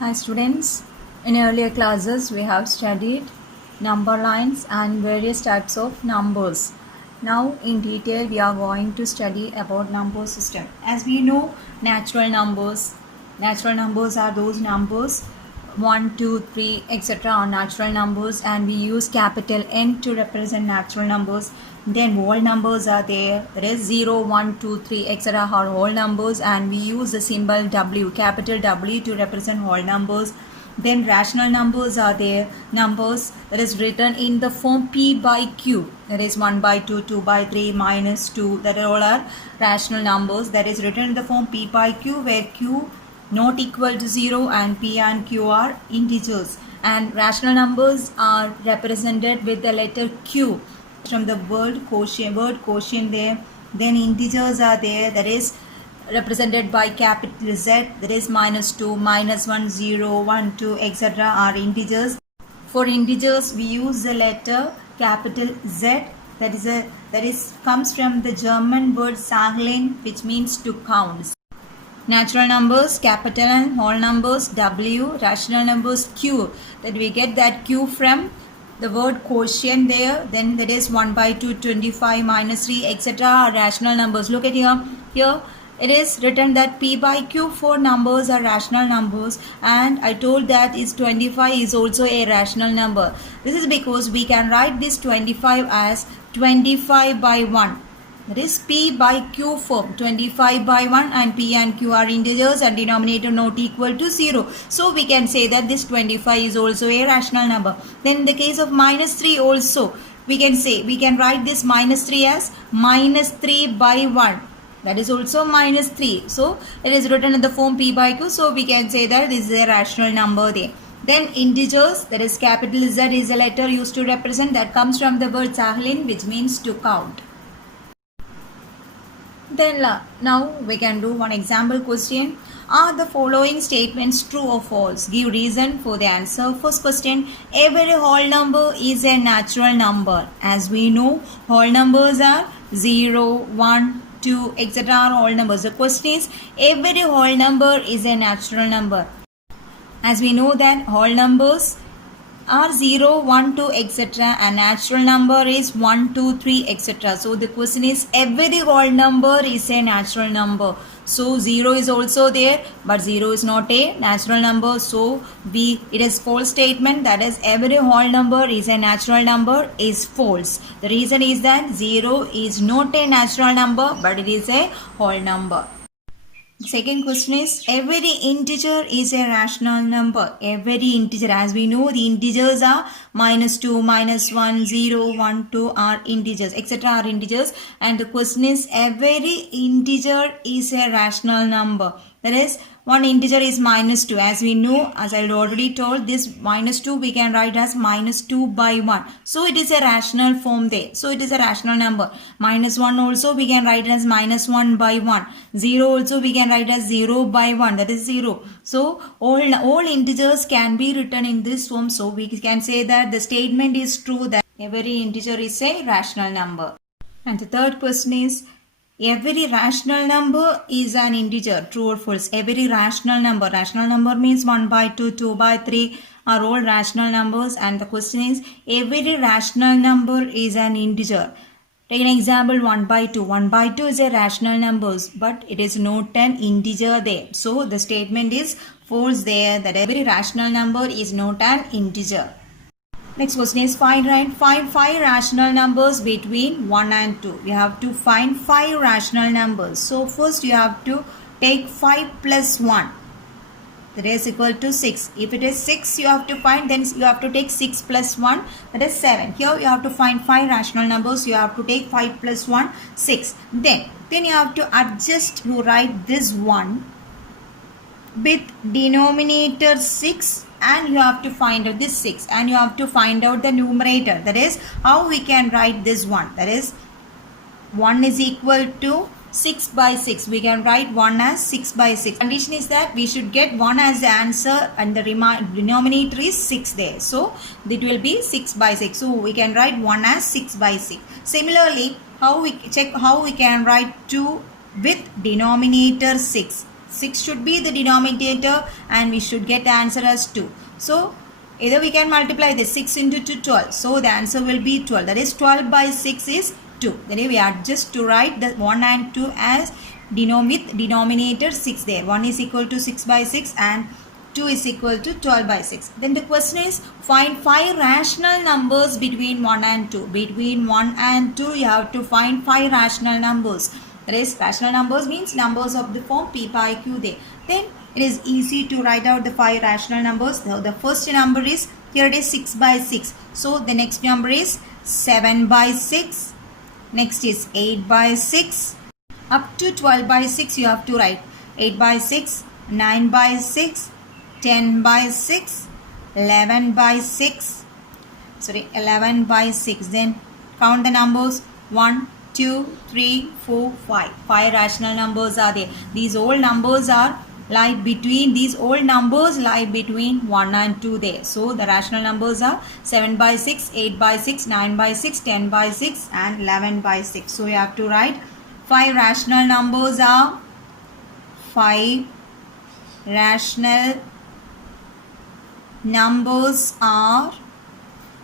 Hi students, in earlier classes we have studied number lines and various types of numbers. Now in detail we are going to study about number system. As we know, natural numbers are those numbers 1, 2, 3, etc. are natural numbers, and we use capital N to represent natural numbers. Then whole numbers are there, that is 0, 1, 2, 3, etc. are whole numbers, and we use the symbol W, capital W, to represent whole numbers. Then rational numbers are there, numbers that is written in the form P by Q, that is 1 by 2, 2 by 3, minus 2, that all are rational numbers that is written in the form P by Q, where Q not equal to 0 and P and Q are integers. And rational numbers are represented with the letter Q from the word quotient there. Then integers are there, that is represented by capital Z, that is minus 2, minus 1, 0, 1, 2, etc. are integers. For integers we use the letter capital Z, that is comes from the German word Zahlen, which means to count. Natural numbers capital N, whole numbers W, rational numbers Q, that we get that Q from the word quotient there. Then that is 1 by 2, 25, minus 3, etc. are rational numbers. Look at here it is written that P by Q, 4 numbers are rational numbers, and I told that is 25 is also a rational number. This is because we can write this 25 as 25 by 1. That is P by Q form, 25 by 1, and P and Q are integers and denominator not equal to 0. So we can say that this 25 is also a rational number. Then in the case of minus 3 also, we can write this minus 3 as minus 3 by 1. That is also minus 3. So it is written in the form P by Q. So we can say that this is a rational number there. Then integers, that is capital Z, is a letter used to represent, that comes from the word Zahlen, which means to count. Then now we can do one example question. Are the following statements true or false? Give reason for the answer. First question, every whole number is a natural number. As we know, whole numbers are 0, 1, 2, etc. are whole numbers. The question is, every whole number is a natural number. As we know that whole numbers are 0, 1, 2, etc. and natural number is 1, 2, 3, etc. So the question is, every whole number is a natural number. So 0 is also there, but 0 is not a natural number. So it is false statement, that is every whole number is a natural number is false. The reason is that 0 is not a natural number, but it is a whole number. Second question is, every integer is a rational number. Every integer, as we know, the integers are minus 2, minus 1, 0, 1, 2 are integers, etc. are integers. And the question is, every integer is a rational number. That is, one integer is minus 2. As we know, as I already told, this minus 2 we can write as minus 2 by 1. So it is a rational form there. So it is a rational number. Minus 1 also we can write as minus 1 by 1. 0 also we can write as 0 by 1. That is 0. So all integers can be written in this form. So we can say that the statement is true, that every integer is a rational number. And the third question is, every rational number is an integer, true or false? Every rational number means 1 by 2, 2 by 3 are all rational numbers. And the question is, every rational number is an integer. Take an example, 1 by 2. 1 by 2 is a rational number, but it is not an integer there. So the statement is false there, that every rational number is not an integer. Next question is, find five rational numbers between 1 and 2. You have to find 5 rational numbers. So first you have to take 5 plus 1. That is equal to 6. If it is 6 you have to find, then you have to take 6 plus 1. That is 7. Here you have to find 5 rational numbers. You have to take 5 plus 1, 6. Then you have to adjust, you write this 1 with denominator 6. And you have to find out this 6, and you have to find out the numerator. That is how we can write this 1. That is 1 is equal to 6 by 6. We can write 1 as 6 by 6. Condition is that we should get 1 as the answer and the denominator is 6 there. So it will be 6 by 6. So we can write 1 as 6 by 6. Similarly, how we can write 2 with denominator 6. 6 should be the denominator and we should get the answer as 2. So either we can multiply this 6 into 2, 12. So the answer will be 12. That is 12 by 6 is 2. Then we adjust to write the 1 and 2 as with denominator 6 there. 1 is equal to 6 by 6 and 2 is equal to 12 by 6. Then the question is find 5 rational numbers between 1 and 2. Between 1 and 2 you have to find 5 rational numbers. That is, rational numbers means numbers of the form p by q there. Then it is easy to write out the 5 rational numbers. Now the first number is, here it is 6 by 6. So the next number is 7 by 6. Next is 8 by 6. Up to 12 by 6 you have to write 8 by 6, 9 by 6, 10 by 6, 11 by 6. 11 by 6. Then count the numbers 1, 2, 3, 4, 5. 5 rational numbers are there. These all numbers lie between 1 and 2 there. So the rational numbers are 7 by 6, 8 by 6, 9 by 6, 10 by 6 and 11 by 6. So you have to write 5 rational numbers are 5 rational numbers are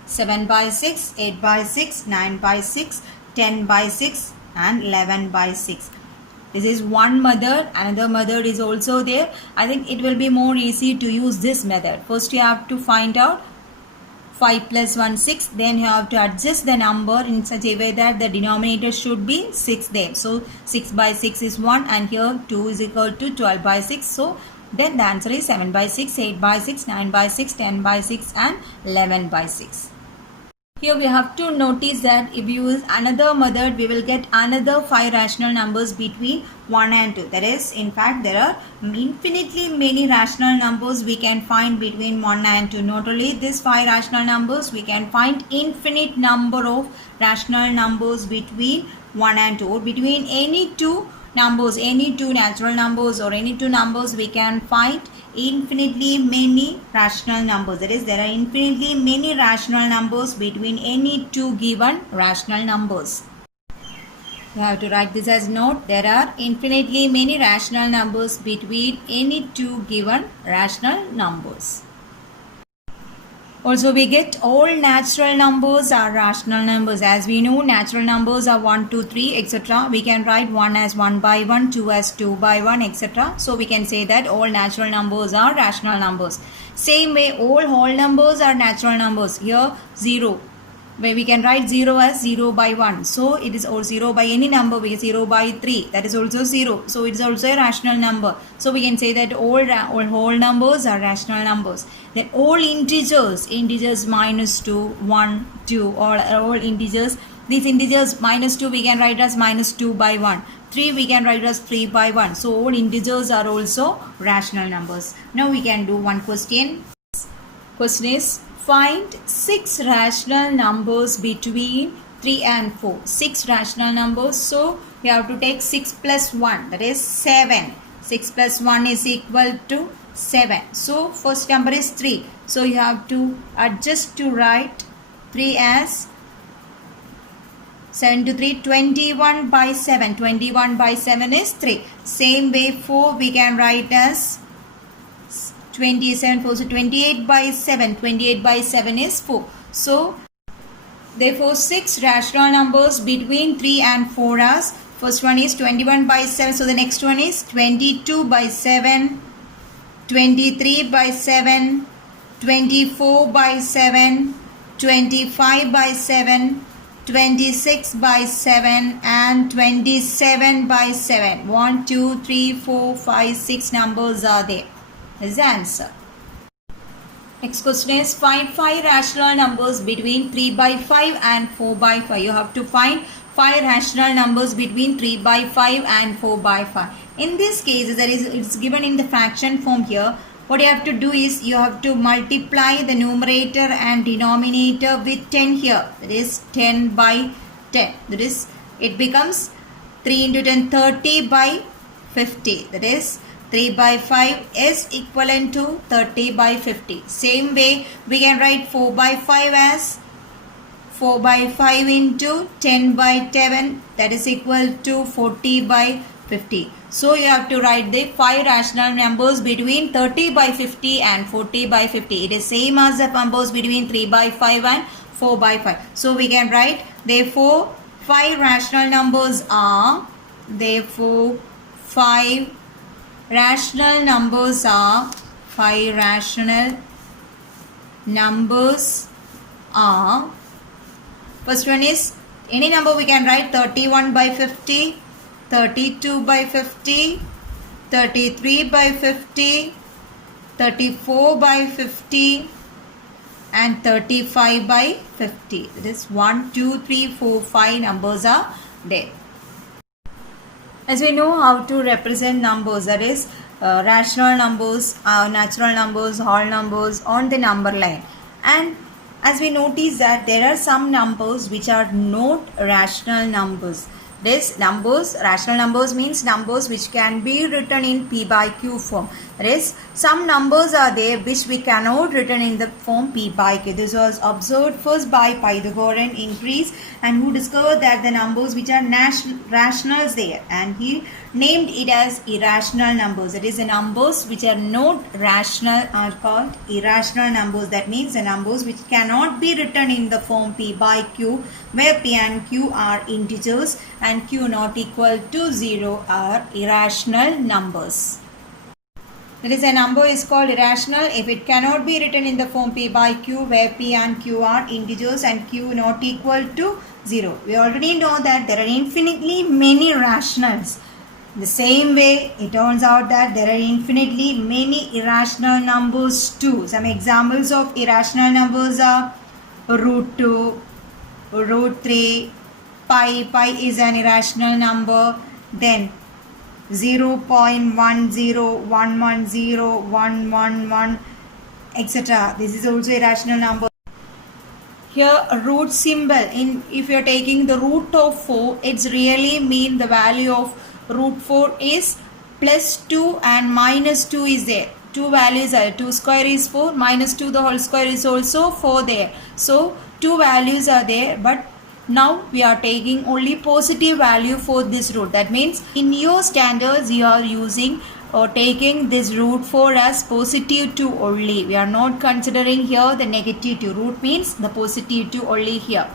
7 by 6, 8 by 6, 9 by 6, 10 by 6 and 11 by 6. This is one method. Another method is also there. I think it will be more easy to use this method. First you have to find out 5 plus 1, 6. Then you have to adjust the number in such a way that the denominator should be 6 there. So 6 by 6 is 1 and here 2 is equal to 12 by 6. So then the answer is 7 by 6, 8 by 6, 9 by 6, 10 by 6 and 11 by 6. Here we have to notice that if you use another method, we will get another 5 rational numbers between 1 and 2. That is, in fact, there are infinitely many rational numbers we can find between 1 and 2. Not only these 5 rational numbers, we can find infinite number of rational numbers between 1 and 2. Or between any two numbers, any two natural numbers or any two numbers, we can find infinitely many rational numbers. That is, there are infinitely many rational numbers between any two given rational numbers. You have to write this as note. There are infinitely many rational numbers between any two given rational numbers. Also, we get all natural numbers are rational numbers. As we know, natural numbers are 1, 2, 3, etc. We can write 1 as 1 by 1, 2 as 2 by 1, etc. So we can say that all natural numbers are rational numbers. Same way, all whole numbers are natural numbers. Here, 0. Where we can write 0 as 0 by 1. So it is all 0 by any number. We get 0 by 3. That is also 0. So it is also a rational number. So we can say that all whole numbers are rational numbers. Then all integers minus 2, 1, 2, all integers. These integers minus 2 we can write as minus 2 by 1. 3 we can write as 3 by 1. So all integers are also rational numbers. Now we can do one question. Question is, find 6 rational numbers between 3 and 4. 6 rational numbers. So we have to take 6 plus 1. That is 7. 6 plus 1 is equal to 7. So first number is 3. So you have to adjust to write 3 as 7 to 3, 21 by 7. 21 by 7 is 3. Same way 4 we can write as 27, 4, so 28 by 7. 28 by 7 is 4. So therefore 6 rational numbers between 3 and 4 are, first one is 21 by 7. So the next one is 22 by 7, 23 by 7, 24 by 7, 25 by 7, 26 by 7 and 27 by 7. 1, 2, 3, 4, 5, 6 numbers are there. This is the answer. Next question is, find 5 rational numbers between 3 by 5 and 4 by 5. You have to find 5 rational numbers between 3 by 5 and 4 by 5. In this case, it's given in the fraction form here. What you have to do is, you have to multiply the numerator and denominator with 10 here. That is 10 by 10. That is, it becomes 3 into 10, 30 by 50. That is, 3 by 5 is equivalent to 30 by 50. Same way, we can write 4 by 5 as 4 by 5 into 10 by 10. That is equal to 40 by 50. So you have to write the 5 rational numbers between 30 by 50 and 40 by 50. It is same as the numbers between 3 by 5 and 4 by 5. So we can write, therefore 5 rational numbers are, therefore 5 rational numbers are, 5 rational numbers are, first one is, any number we can write, 31 by 50, 32 by 50, 33 by 50, 34 by 50 and 35 by 50. That is 1, 2, 3, 4, 5 numbers are there. As we know how to represent numbers, that is rational numbers, natural numbers, whole numbers on the number line. And as we notice that there are some numbers which are not rational numbers. This numbers, rational numbers means numbers which can be written in P by Q form. That is, some numbers are there which we cannot written in the form P by Q. This was observed first by Pythagorean in Greece, and who discovered that the numbers which are rationals there, and he named it as irrational numbers. That is, the numbers which are not rational are called irrational numbers. That means the numbers which cannot be written in the form P by Q, where P and Q are integers and Q not equal to 0 are irrational numbers. That is, a number is called irrational if it cannot be written in the form P by Q, where P and Q are integers and Q not equal to 0. We already know that there are infinitely many rationals. The same way, it turns out that there are infinitely many irrational numbers too. Some examples of irrational numbers are root 2, root 3, pi is an irrational number, then 0.101101111 etc. This is also irrational number. Here root symbol, if you are taking the root of 4, it's really mean the value of root 4 is plus 2 and minus 2 is there. Two values are, 2 square is 4, minus 2 the whole square is also 4 there. So two values are there, but now we are taking only positive value for this root. That means in your standards you are using or taking this root 4 as positive 2 only. We are not considering here the negative 2. Root means the positive 2 only here.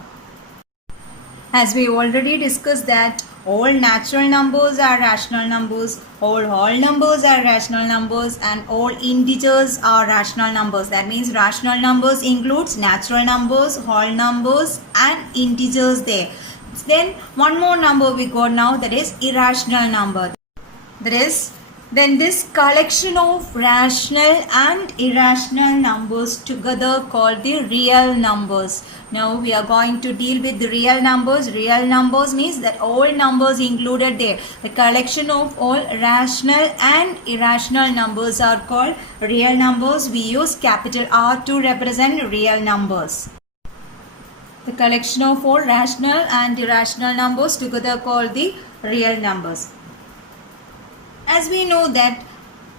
As we already discussed that all natural numbers are rational numbers, all whole numbers are rational numbers, and all integers are rational numbers. That means rational numbers includes natural numbers, whole numbers and integers there. Then one more number we got now, that is irrational number. That is, then this collection of rational and irrational numbers together called the real numbers. Now we are going to deal with the real numbers. Real numbers means that all numbers included there. The collection of all rational and irrational numbers are called real numbers. We use capital R to represent real numbers. The collection of all rational and irrational numbers together called the real numbers. As we know that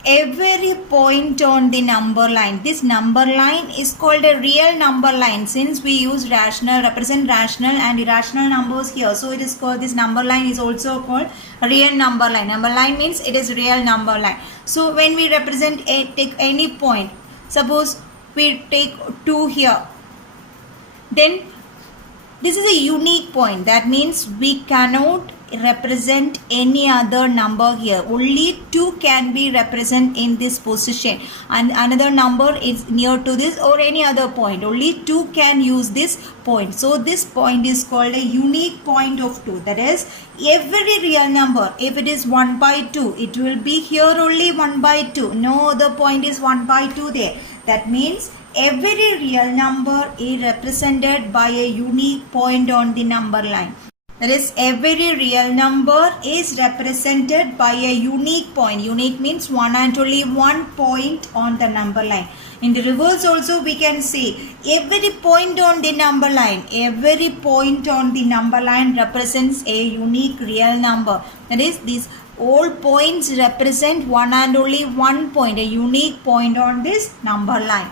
every point on the number line, this number line is called a real number line, since we use rational, represent rational and irrational numbers here. So it is called, this number line is also called real number line. Number line means it is real number line. So when we represent take any point, suppose we take 2 here, then this is a unique point. That means we cannot represent any other number here. Only 2 can be represented in this position, and another number is near to this or any other point. Only 2 can use this point. So this point is called a unique point of 2. That is, every real number, if it is 1 by 2, it will be here only 1 by 2. No other point is 1 by 2 there. That means every real number is represented by a unique point on the number line. That is, every real number is represented by a unique point. Unique means one and only one point on the number line. In the reverse also we can say every point on the number line, every point on the number line represents a unique real number. That is, these all points represent one and only one point, a unique point on this number line.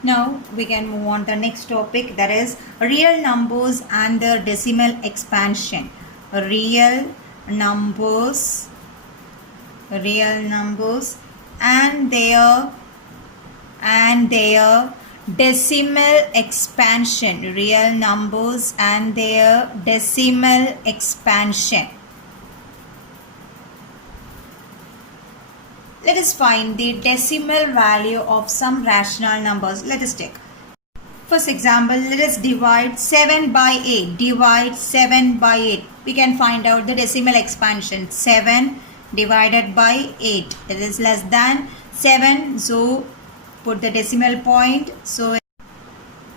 Now we can move on to the next topic, that is real numbers and their decimal expansion. real numbers and their decimal expansion. Real numbers and their decimal expansion. Let us find the decimal value of some rational numbers. Let us take. First example, let us divide 7 by 8. Divide 7 by 8. We can find out the decimal expansion. 7 divided by 8. It is less than 7. So, put the decimal point. So, it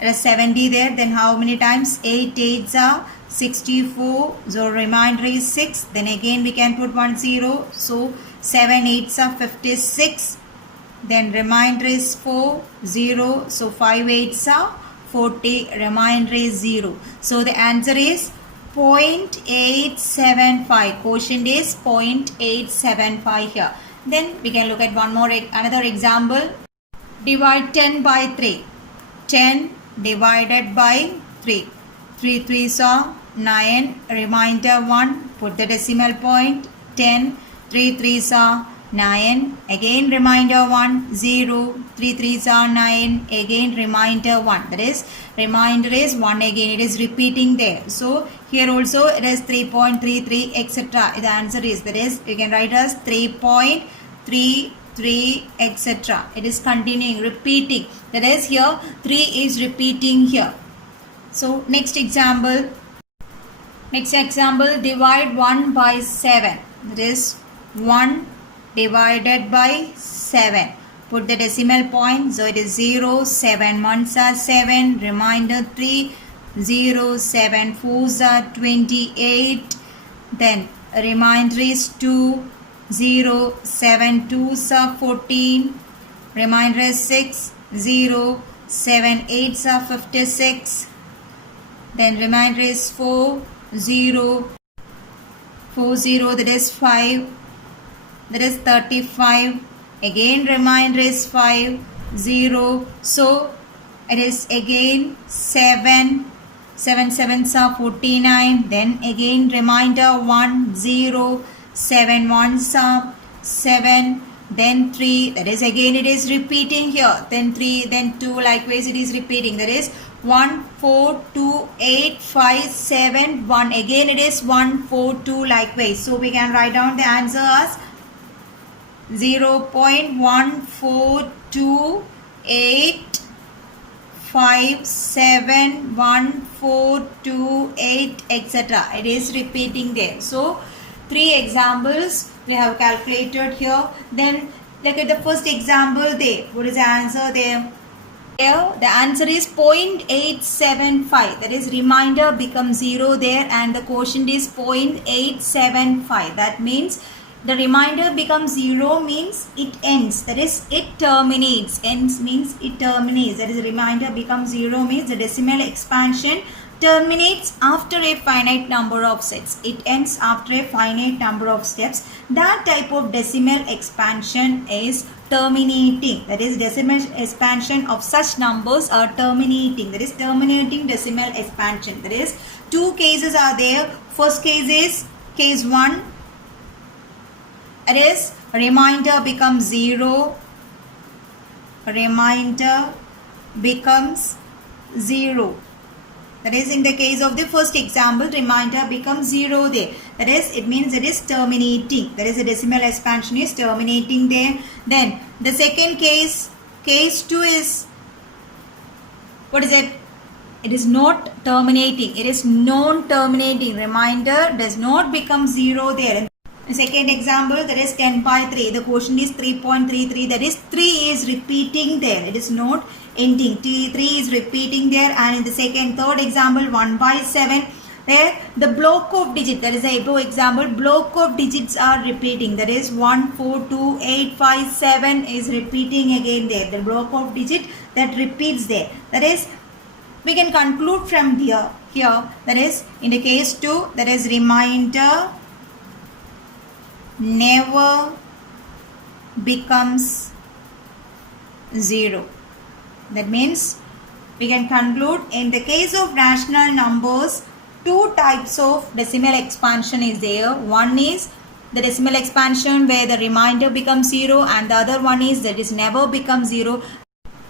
is 70 there. Then how many times? 8 8s are 64. So, remainder is 6. Then again we can put 1 0. So, 7 8s are 56. Then remainder is 4 0. So, 5 8s are 40. Remainder is 0. So, the answer is 0.875. Quotient is 0.875 here. Then we can look at another example. Divide 10 by 3. 10 divided by 3. 3 3s are 9. Remainder 1. Put the decimal point. 10. 3 3s are 9. Again remainder 1. 0. 3 3s are 9. Again remainder 1. That is remainder is 1 again. It is repeating there. So here also it is 3.33 etc. The answer is, that is, you can write as 3.33 etc. It is continuing, repeating. That is, here 3 is repeating here. So next example, divide 1 by 7. That is 1 divided by 7. Put the decimal point. So it is 0. 7 1s are 7. Remainder 3. 0. 7 4s are 28. Then remainder is 2. 0. 7 2s are 14. Remainder is 6. 0. 7 8s are 56. Then remainder is 4. 0. 4 0, that is 5. That is 35. Again remainder is 5. 0. So it is again 7. 7 7s are 49. Then again remainder 1. 0. 7 1s are 7. Then 3. That is again it is repeating here. Then 3. Then 2. Likewise it is repeating. That is 1 4 2 8 5 7 1. Again it is 1 4 2 likewise. So we can write down the answer as 0.1428571428 etc. It is repeating there. So 3 examples we have calculated here. Then look at the first example there. What is the answer there? Here the answer is 0.875. That is, remainder becomes 0 there and the quotient is 0.875. That means the remainder becomes 0 means it ends. That is, it terminates. Ends means it terminates. That is, remainder becomes 0 means the decimal expansion terminates after a finite number of steps. It ends after a finite number of steps. That type of decimal expansion is terminating. That is, decimal expansion of such numbers are terminating. That is, terminating decimal expansion. That is, 2 cases are there. First case is case 1. It is remainder becomes 0. Remainder becomes 0. That is, in the case of the first example, remainder becomes 0 there. That is, it means it is terminating. That is, the decimal expansion is terminating there. Then the second case, case 2 is, what is it? It is not terminating. It is non-terminating. Remainder does not become 0 there. The second example, that is 10 by 3. The quotient is 3.33. That is, 3 is repeating there. It is not ending. 3 is repeating there. And in the third example, 1 by 7. There the block of digits, that is the above example, block of digits are repeating. That is 1, 4, 2, 8, 5, 7 is repeating again there. The block of digit that repeats there. That is, we can conclude from here. That is, in the case 2, that is, remainder never becomes 0. That means we can conclude, in the case of rational numbers, two types of decimal expansion is there. One is the decimal expansion where the remainder becomes 0, and the other one is that is never becomes 0.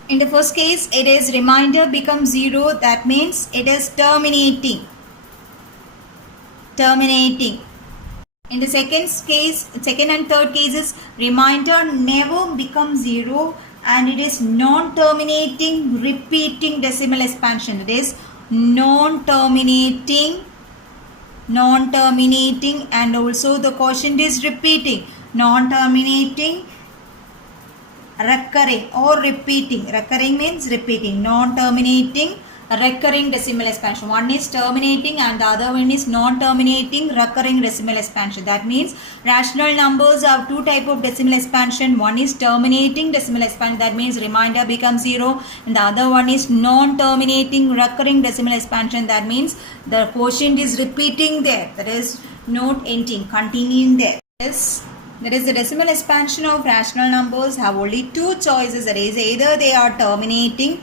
In the first case, it is remainder becomes 0. That means it is terminating. In the second and third cases, remainder never becomes 0 and it is non-terminating repeating decimal expansion. It is non-terminating and also the quotient is repeating. Non-terminating, recurring or repeating. Recurring means repeating. Non-terminating, recurring decimal expansion. One is terminating and the other one is non-terminating recurring decimal expansion. That means rational numbers have two type of decimal expansion. One is terminating decimal expansion. That means remainder becomes 0. And the other one is non-terminating recurring decimal expansion. That means the quotient is repeating there. That is not ending, continuing there. That is the decimal expansion of rational numbers have only two choices. That is either they are terminating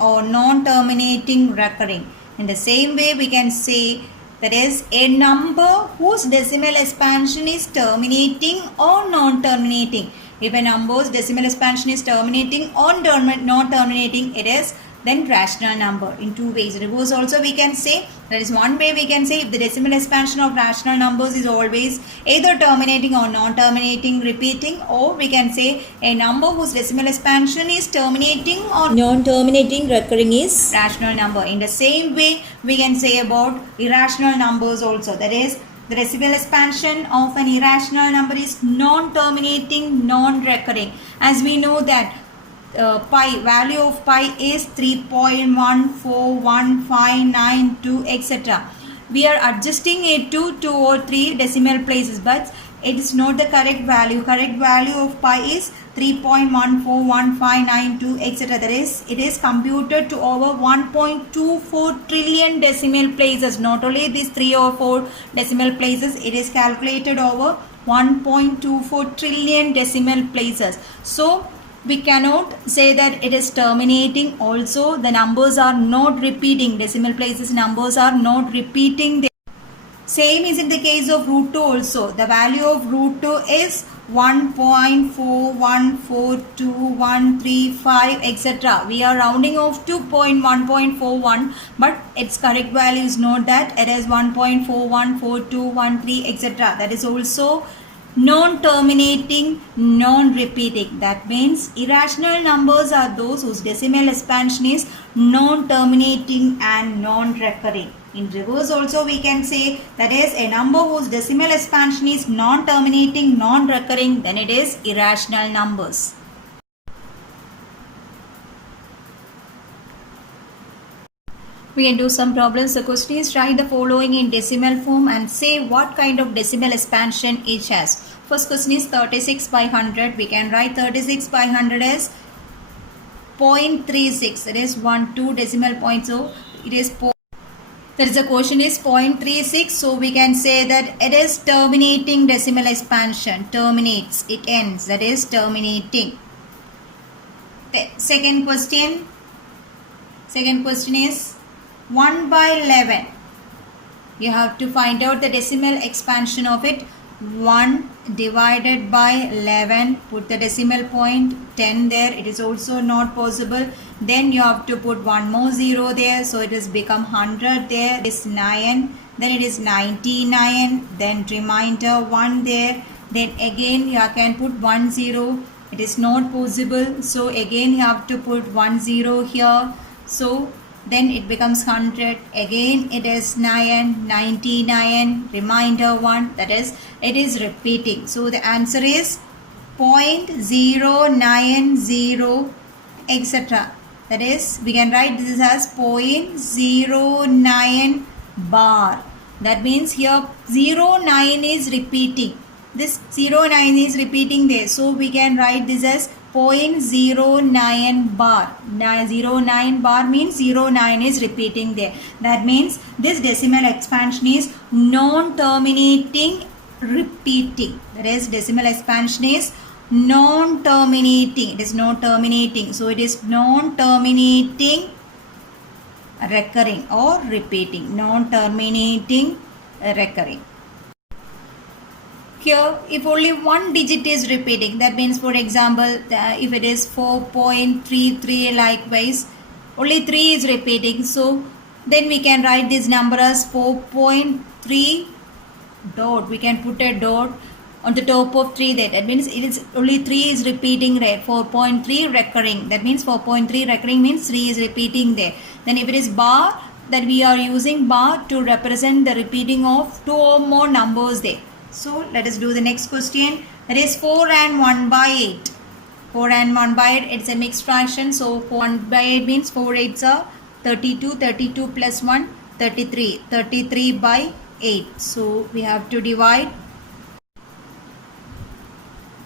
or non-terminating recurring. In the same way we can say that is a number whose decimal expansion is terminating or non-terminating. If a number's decimal expansion is terminating or non-terminating, it is then rational number. In two ways. Reverse also we can say. That is one way we can say if the decimal expansion of rational numbers is always either terminating or non-terminating repeating, or we can say a number whose decimal expansion is terminating or non-terminating recurring is rational number. In the same way we can say about irrational numbers also. That is the decimal expansion of an irrational number is non-terminating, non-recurring. As we know that value of pi is 3.141592 etc. We are adjusting it to 2 or 3 decimal places, but it is not the correct value. Correct value of pi is 3.141592 etc. That is, it is computed to over 1.24 trillion decimal places. Not only these 3 or 4 decimal places, it is calculated over 1.24 trillion decimal places. So we cannot say that it is terminating. Also the numbers are not repeating. Decimal places numbers are not repeating. Same is in the case of root 2 also. The value of root 2 is 1.414213 etc. We are rounding off to 1.41, but its correct value is not that. It is 1.414213 etc. That is also non-terminating, non-repeating. That means irrational numbers are those whose decimal expansion is non-terminating and non-recurring. In reverse also we can say that is a number whose decimal expansion is non-terminating, non-recurring, then it is irrational numbers. We can do some problems. The question is write the following in decimal form and say what kind of decimal expansion each has. First question is 36 by 100. We can write 36 by 100 as 0.36. It is 2 decimal points. So it is there is a quotient is 0.36. So we can say that it is terminating decimal expansion. Terminates. It ends. That is terminating. The second question is 1 by 11. You have to find out the decimal expansion of it. 1 divided by 11. Put the decimal point 10 there. It is also not possible. Then you have to put one more 0 there. So it has become 100 there. It is 9. Then it is 99. Then remainder 1 there. Then again you can put 1 0. It is not possible. So again you have to put 1 0 here. So then it becomes 100. Again it is 9, 99, remainder 1. That is, it is repeating. So the answer is 0.090 etc. That is, we can write this as 0.09 bar. That means here 09 is repeating. This 09 is repeating there. So we can write this as 0.09 bar. 09 bar means 09 is repeating there. That means this decimal expansion is non-terminating repeating. That is, decimal expansion is non-terminating. It is not terminating. So it is non-terminating recurring or repeating, non-terminating recurring. Here, if only one digit is repeating, that means, for example, if it is 4.33, likewise, only 3 is repeating. So, then we can write this number as 4.3 dot. We can put a dot on the top of 3 there. That means it is only 3 is repeating there. 4.3 recurring. That means 4.3 recurring means 3 is repeating there. Then if it is bar, that we are using bar to represent the repeating of 2 or more numbers there. So let us do the next question. That is 4 and 1 by 8. 4 and 1 by 8, it's a mixed fraction. So 1 by 8 means 4 8s are 32. 32 plus 1, 33. 33 by 8. So we have to divide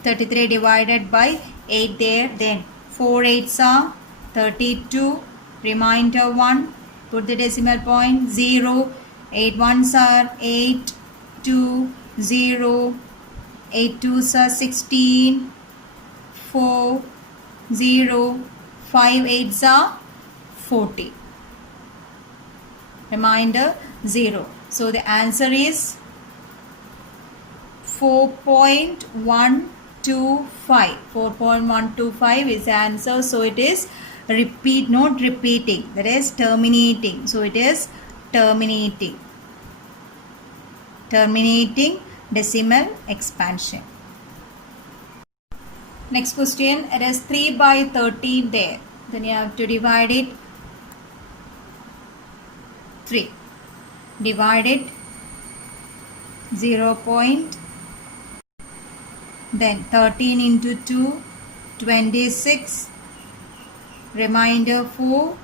33 divided by 8 there. Then 4 8s are 32. Remainder 1. Put the decimal point 0. 8 1s are 8. 2 0. 8 2s are 16. 4 0. 5 8s are 40. Remainder 0. So the answer is 4.125. 4.125 is the answer. So it is repeat, not repeating, that is terminating. So it is terminating. Terminating decimal expansion. Next question, it is 3 by 13 there. Then you have to divide it 3. Divide it 0. Then 13 into 2, 26. Remainder 4,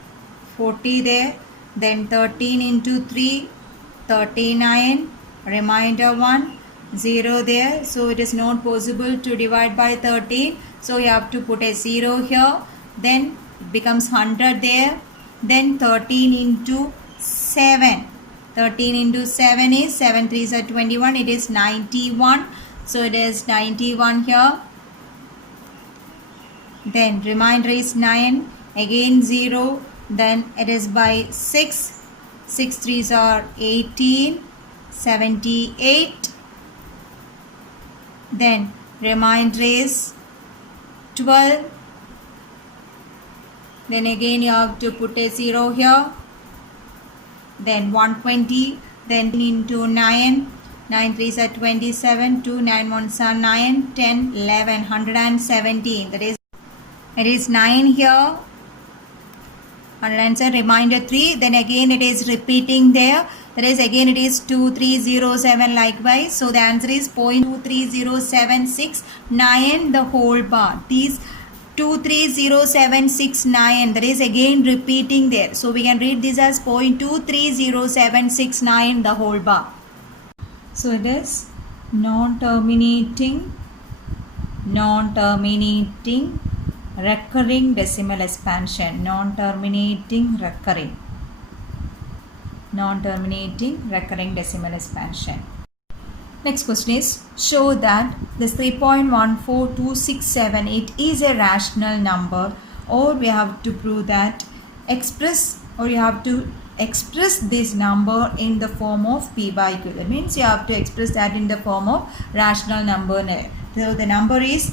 40 there. Then 13 into 3, 39. Remainder 1, 0 there. So it is not possible to divide by 13. So you have to put a 0 here. Then it becomes 100 there. Then 13 into 7. 13 into 7 is 7 3s are 21. It is 91. So it is 91 here. Then remainder is 9. Again 0. Then it is by 6. 6 3s are 18. 78. Then remainder is 12. Then again you have to put a 0 here. Then 120. Then into 9. 9 3s are 27. 2 9 1s are 9. 10 11 117. That is, it is 9 here. 107. Remainder 3. Then again it is repeating there. That is, again it is 2307 likewise. So the answer is 0.230769 the whole bar. These 230769, that is again repeating there. So we can read this as 0.230769 the whole bar. So it is non-terminating recurring decimal expansion. Non-terminating recurring decimal expansion. Next question is, show that this 3.142678 is a rational number, or we have to prove that you have to express this number in the form of p by q. That means you have to express that in the form of rational number. So the number is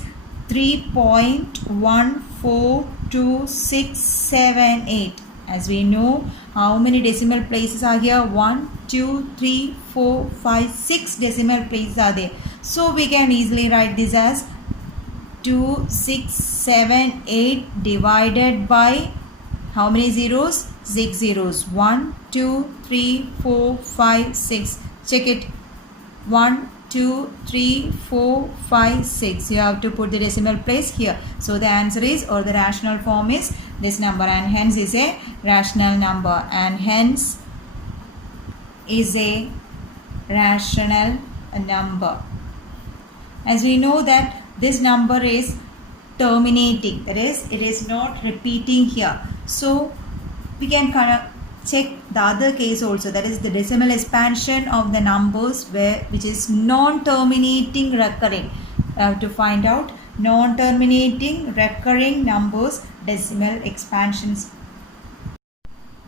3.142678. As we know, how many decimal places are here? 1, 2, 3, 4, 5, 6 decimal places are there. So we can easily write this as 2678 divided by how many zeros? 6 zeros. 1, 2, 3, 4, 5, 6. Check it. 1, 2, 3, 4, 5, 6. You have to put the decimal place here. So the answer is, or the rational form is this number, and hence is a rational number, and hence is a rational number. As we know that this number is terminating, that is, it is not repeating here. So we can kind of check the other case also, that is the decimal expansion of the numbers which is non-terminating recurring. I have to find out non-terminating recurring numbers decimal expansions.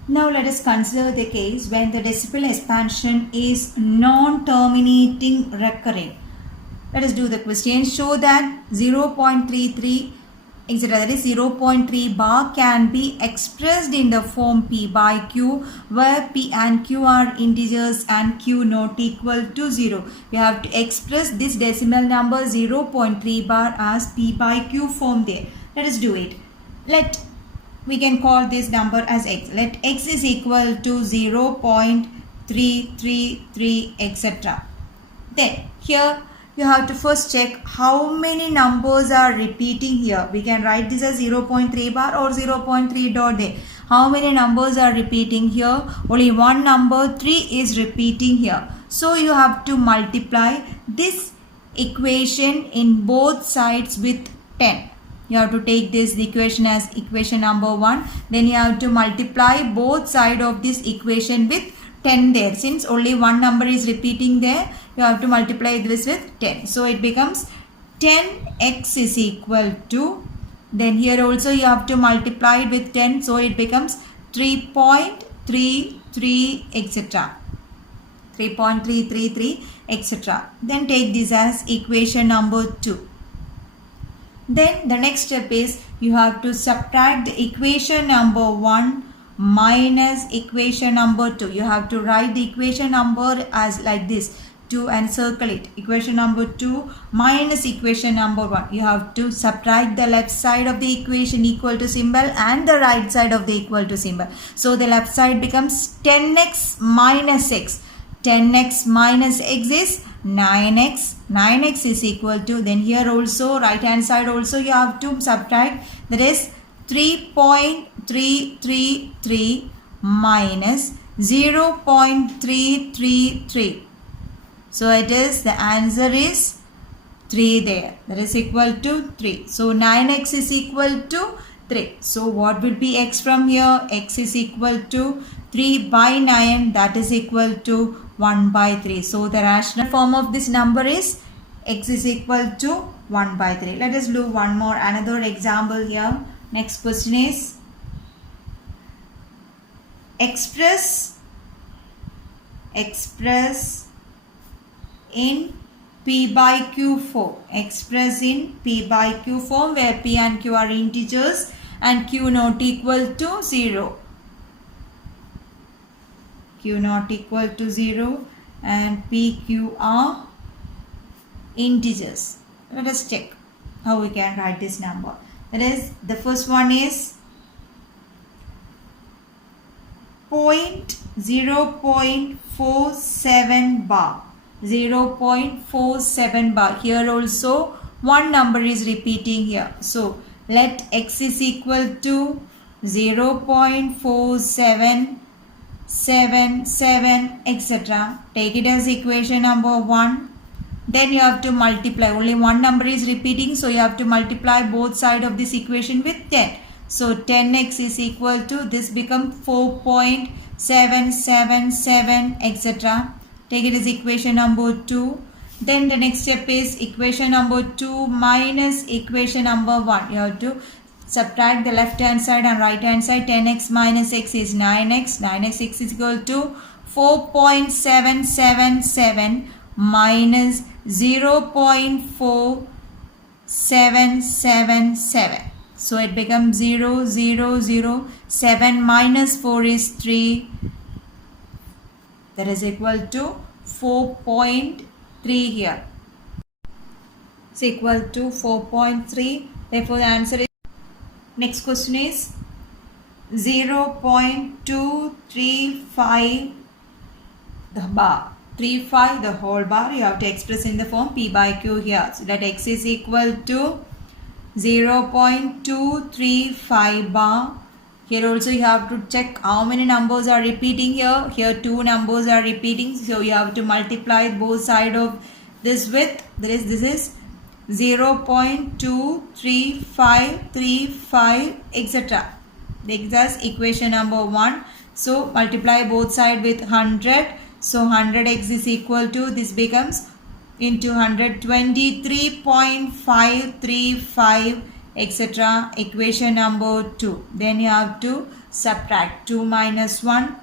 Now let us consider the case when the decimal expansion is non-terminating recurring. Let us do the question. Show that 0.33 etc. that is 0.3 bar can be expressed in the form P by Q, where P and Q are integers and Q not equal to 0. We have to express this decimal number 0.3 bar as P by Q form there. Let us do it. We can call this number as x. Let x is equal to 0.333 etc. Then here you have to first check how many numbers are repeating here. We can write this as 0.3 bar or 0.3 dot there. How many numbers are repeating here? Only one number 3 is repeating here. So you have to multiply this equation in both sides with 10. You have to take this equation as equation number 1. Then you have to multiply both sides of this equation with 10 there. Since only one number is repeating there, you have to multiply this with 10. So it becomes 10x is equal to, then here also you have to multiply it with 10. So it becomes 3.33 etc. 3.333 etc. Then take this as equation number 2. Then the next step is you have to subtract the equation number 1 minus equation number 2. You have to write the equation number as like this 2 and circle it. Equation number 2 minus equation number 1. You have to subtract the left side of the equation equal to symbol and the right side of the equal to symbol. So the left side becomes 10x minus x. 10x minus x is 9x. 9x is equal to, then here also right hand side also you have to subtract, that is 3.333 minus 0.333. So it is, the answer is 3 there, that is equal to 3. So 9x is equal to 3. So what will be x from here? X is equal to 3 by 9, that is equal to 1 by 3. So the rational form of this number is x is equal to 1 by 3. Let us do another example here. Next question is express in P by Q form. Express in P by Q form where P and Q are integers and Q not equal to 0. Q not equal to 0 and P, Q are integers. Let us check how we can write this number. That is, the first one is 0.47 bar. 0.47 bar. Here also one number is repeating here. So let x is equal to 0.4777 etc. Take it as equation number 1. Then you have to multiply. Only one number is repeating, so you have to multiply both sides of this equation with 10. So 10x is equal to, this become 4.777 etc. Take it as equation number 2. Then the next step is equation number 2 minus equation number 1. You have to subtract the left hand side and right hand side. 10x minus x is 9x. 9x is equal to 4.777 minus 0.4777. So it becomes 0, 0, 0. 7 minus 4 is 3. That is equal to 4.3 here. It's equal to 4.3. Therefore the answer is, next question is 0.235 the bar. 35 the whole bar you have to express in the form P by Q here. So that x is equal to 0.235 bar. Here also you have to check how many numbers are repeating here. Here 2 numbers are repeating. So you have to multiply both sides of this with, this is 0.23535 etc. Take this equation number 1. So multiply both sides with 100. So 100x is equal to, this becomes into 123.535 etc. Equation number 2. Then you have to subtract 2 minus 1.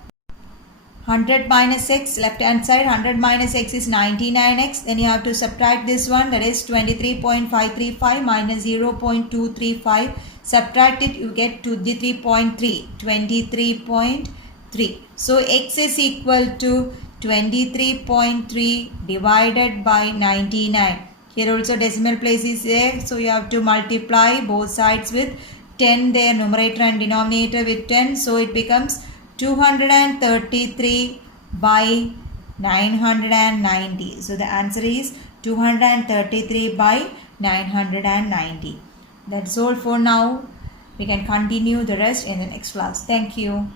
100 minus x, left hand side, 100 minus x is 99x. Then you have to subtract this one, that is 23.535 minus 0.235. Subtract it, you get 23.3. 23.3. So x is equal to 23.3 divided by 99. Here also decimal place is there, so you have to multiply both sides with 10 there, numerator and denominator with 10. So it becomes 233 by 990. So the answer is 233 by 990. That's all for now. We can continue the rest in the next class. Thank you.